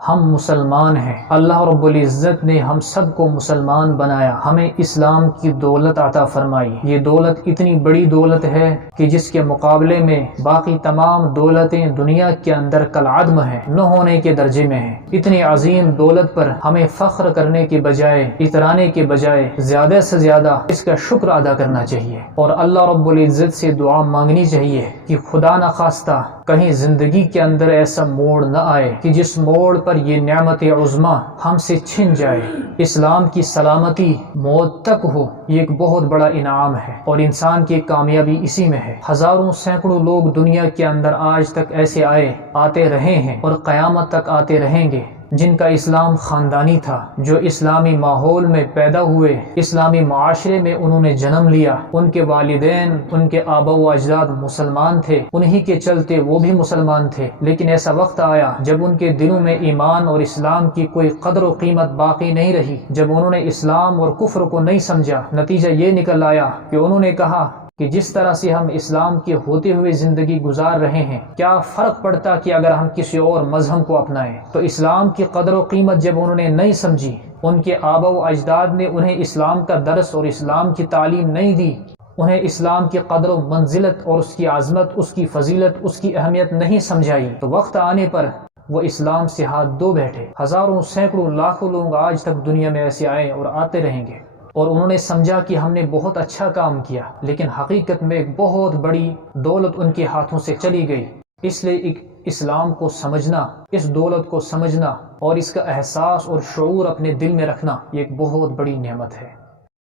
ہم مسلمان ہیں، اللہ رب العزت نے ہم سب کو مسلمان بنایا، ہمیں اسلام کی دولت عطا فرمائی۔ یہ دولت اتنی بڑی دولت ہے کہ جس کے مقابلے میں باقی تمام دولتیں دنیا کے اندر کالعدم ہیں، نہ ہونے کے درجے میں ہیں۔ اتنی عظیم دولت پر ہمیں فخر کرنے کے بجائے، اترانے کے بجائے زیادہ سے زیادہ اس کا شکر ادا کرنا چاہیے، اور اللہ رب العزت سے دعا مانگنی چاہیے کہ خدا نخواستہ کہیں زندگی کے اندر ایسا موڑ نہ آئے کہ جس موڑ پر یہ نعمت عظمیٰ ہم سے چھن جائے۔ اسلام کی سلامتی موت تک ہو، یہ ایک بہت بڑا انعام ہے، اور انسان کی کامیابی اسی میں ہے۔ ہزاروں سینکڑوں لوگ دنیا کے اندر آج تک ایسے آتے رہے ہیں اور قیامت تک آتے رہیں گے جن کا اسلام خاندانی تھا، جو اسلامی ماحول میں پیدا ہوئے، اسلامی معاشرے میں انہوں نے جنم لیا، ان کے والدین، ان کے آبا و اجداد مسلمان تھے، انہی کے چلتے وہ بھی مسلمان تھے، لیکن ایسا وقت آیا جب ان کے دلوں میں ایمان اور اسلام کی کوئی قدر و قیمت باقی نہیں رہی، جب انہوں نے اسلام اور کفر کو نہیں سمجھا، نتیجہ یہ نکل آیا کہ انہوں نے کہا کہ جس طرح سے ہم اسلام کے ہوتے ہوئے زندگی گزار رہے ہیں، کیا فرق پڑتا کہ اگر ہم کسی اور مذہب کو اپنائیں۔ تو اسلام کی قدر و قیمت جب انہوں نے نہیں سمجھی، ان کے آبا و اجداد نے انہیں اسلام کا درس اور اسلام کی تعلیم نہیں دی، انہیں اسلام کی قدر و منزلت اور اس کی عظمت، اس کی فضیلت، اس کی اہمیت نہیں سمجھائی، تو وقت آنے پر وہ اسلام سے ہاتھ دھو بیٹھے۔ ہزاروں سینکڑوں لاکھوں لوگ آج تک دنیا میں ایسے آئے اور آتے رہیں گے، اور انہوں نے سمجھا کہ ہم نے بہت اچھا کام کیا، لیکن حقیقت میں ایک بہت بڑی دولت ان کے ہاتھوں سے چلی گئی۔ اس لیے اسلام کو سمجھنا، اس دولت کو سمجھنا اور اس کا احساس اور شعور اپنے دل میں رکھنا، یہ ایک بہت بڑی نعمت ہے۔